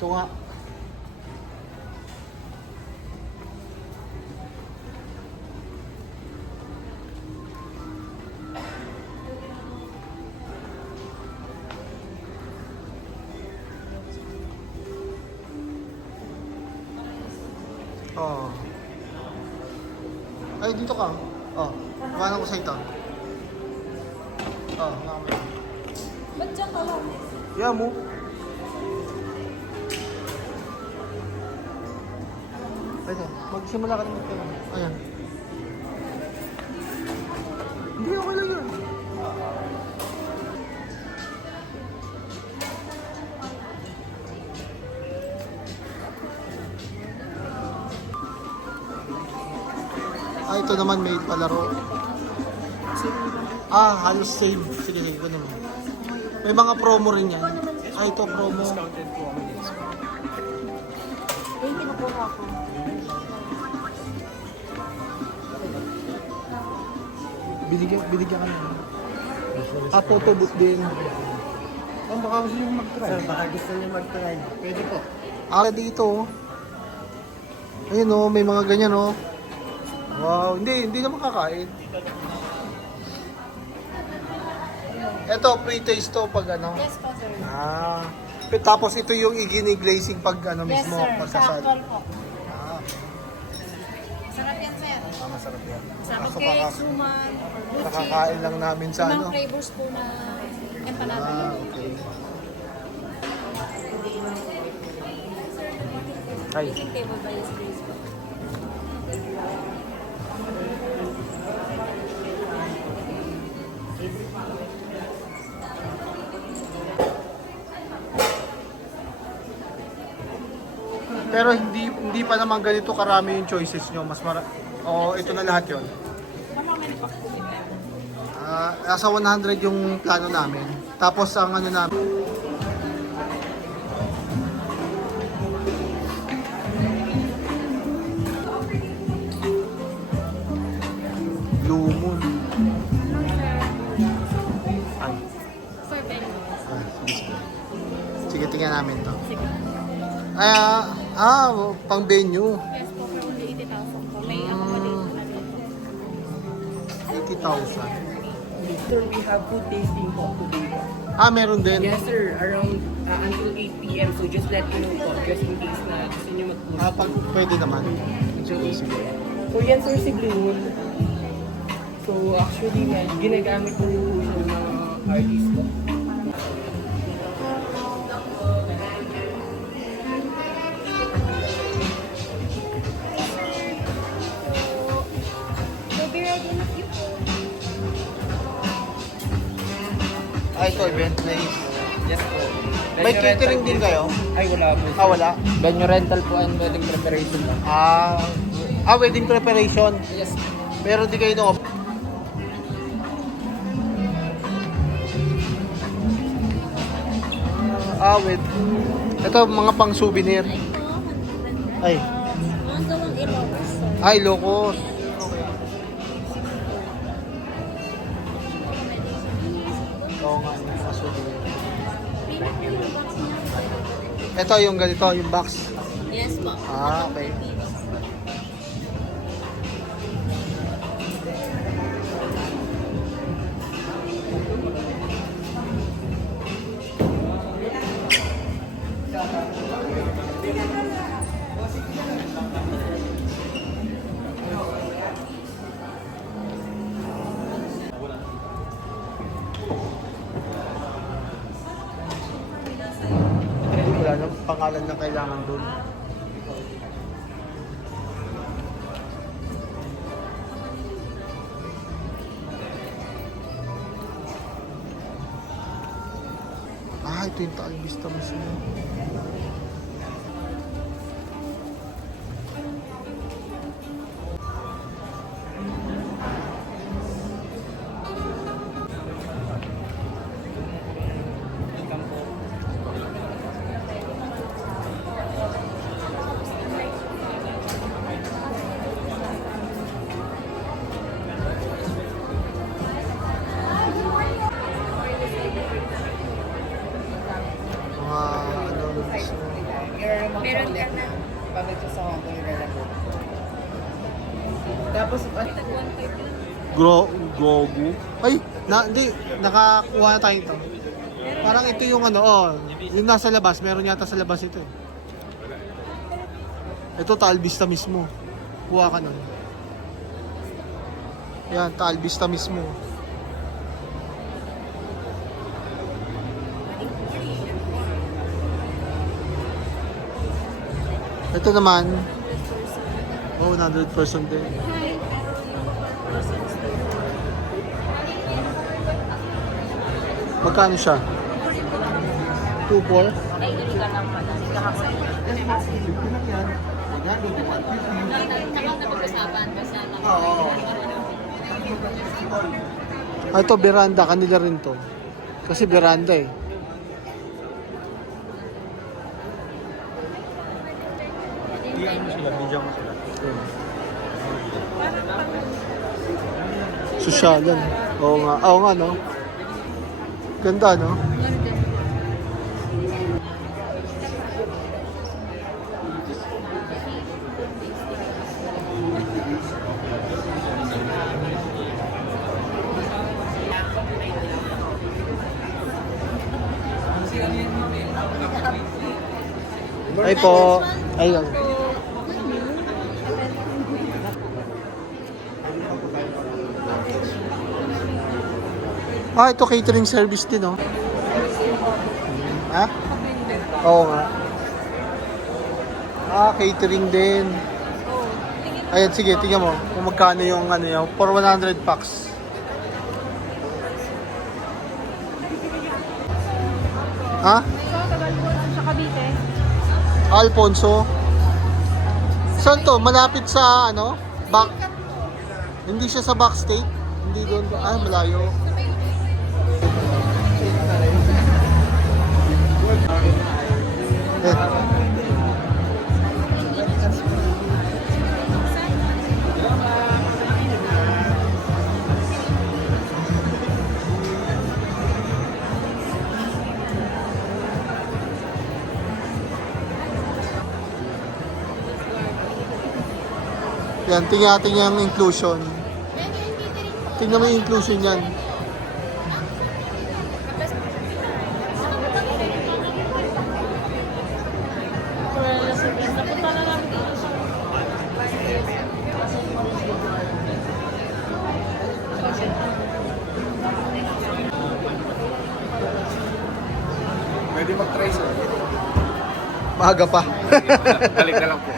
Ito nga. Oh. Ay, dito ka. Oh, kumanan ko sa ito. Oh, nakamay. Ba't dyan ka lang? Yeah, mo. Pwede, magsimula ka naman kayo. Ayan. Hindi, okay lang yun. Ah, ito naman may palaro. Ah, halos same. Sige, sige, ko naman. May mga promo rin yan. Ah, ito promo. Discounted po kami dito. Yung pinukuha ko. Binigyan ka na. Ah, photo booth din. Oh, baka gusto nyo mag-try. Sir, baka gusto nyo mag-try. Pwede po. Ah, dito. Ayun oh, may mga ganyan oh. Wow, hindi naman kakain. Ito, pre-taste to pag ano. Yes po, sir. Ah. Tapos ito yung igini-glazing pag ano Yes, mismo. sir. Sa Pagkasal. actual po. Ah, Masarap yan, sir. masarap yan. Sama Kaso cake, kaka- suman, blue Nakakain cheese. lang namin sa Limang ano. flavors po na empanada. Ah, okay. Ay. Facing table by his grace po. Pero hindi pa naman ganito karami yung choices nyo. Mas o ito na lahat yon. Ah, nasa 100 yung plano namin. Tapos ang ano namin. Blue Moon. Ay. Sir, Ben. Ah, sige. Sige, tingnan namin to. Sige. Pang venue. Yes po, for only 80,000 po. May accommodation na rin po. 80,000. Sir, we have food tasting po today po. Ah, meron din. Yes sir, around until 8 p.m. So just let me know po, just in case na gusto niyo mag-food. Ah, pag pwede naman. Sige, sige. So yan sir si Blue. So actually, ginagamit ko rin po siya ng mga artist po. We'll be ready in a few po. Ah, ito, event place. Yes po. May catering din kayo? Ay wala po. Ah, wala. Venue rental po and wedding preparation po. Wedding preparation. Yes. Pero di kayo no. Wait. Ito, mga pang souvenir. Ay. Ang gawang Ilocos, sir. Ay, locos. Oo nga, yung mga souvenir. Ito, yung ganito, yung box. Yes po. Ah, okay. Wala nang pangalan na kailangan doon. Ah, ito yung Taal Vista mismo. Mga ano, Meron ka na. Pabigyan sa Hong Kong yung lalaki. Tapos, Grogu. Ay, hindi. Nakakuha na tayo ito. Parang ito yung ano, yung nasa labas. Meron yata sa labas ito eh. Ito, Taal Vista mismo. Kuha ka nun. Yan, Taal Vista mismo. Ito naman, 100% din. Magkano siya? 2.4? Ay, hindi ka lang pala. Hindi ka kasay. Napag-usapan. Basta lang. Ito, veranda. Kanila rin to. Kasi veranda eh. Sosyalan. Oo nga, no? Ganda, no? Ay po. Ayun. Ito catering service din, oh. Ha? Oo nga. Catering din. Ayan, sige, tingnan mo. Kung magkano yung ano yun. For 100 packs. Ha? Sa Cavite. Alfonso. Saan to? Malapit sa ano? Hindi siya sa backstage? Hindi doon. Malayo. Yan, tingnan natin yung inclusion. Tingnan mo yung inclusion yan. Pwede mag-try sir. Maaga pa. Balik na lang po.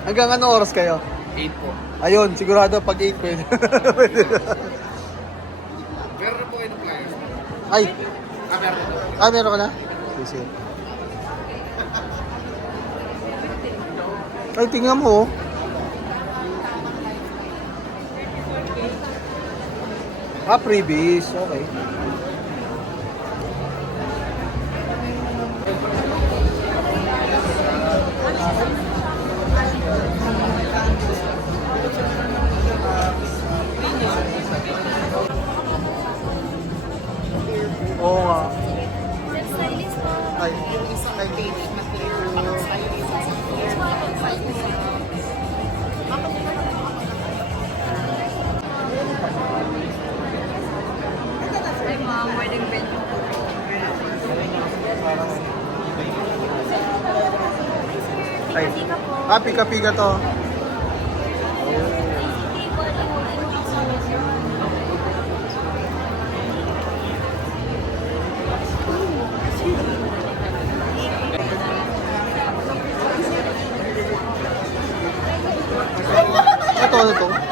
Hanggang ano oras kayo? 8 po. Ayun, sigurado pag 8 pwede. Meron na po kayo ng flyers. Ay, Meron po. meron ka na? Sige. Ay, tingnan mo. Freebies. Okay. Oo nga. Ay, Ay, mga wedding venue. ay. Pika-pika to. Ito.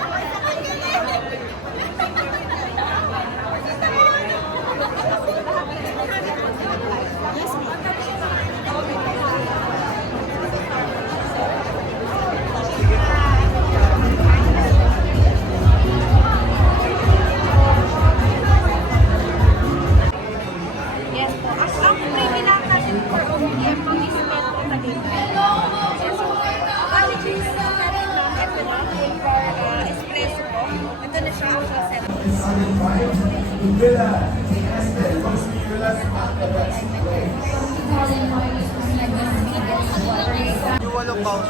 Yes po. Ang premium lang natin for OPM po is Metro Manila. Yes po. Apologies na natin lang. Ito na. For espresso po. Ito na siya. Siya 7. Yung walong bounce.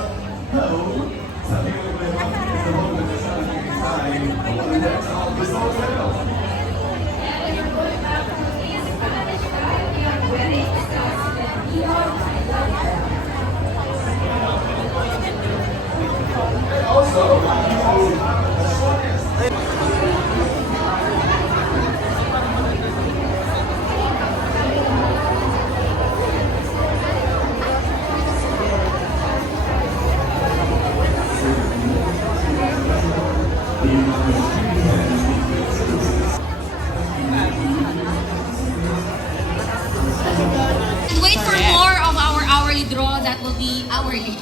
Wait for more of our hourly draw that will be hourly.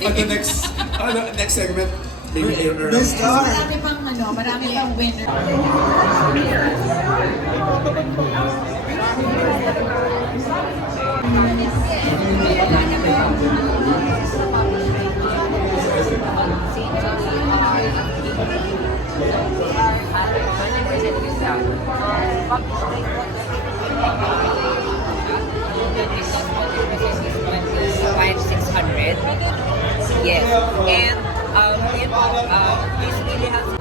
At the next segment, maybe Marami pang winner. $5,600. Yes. And this really has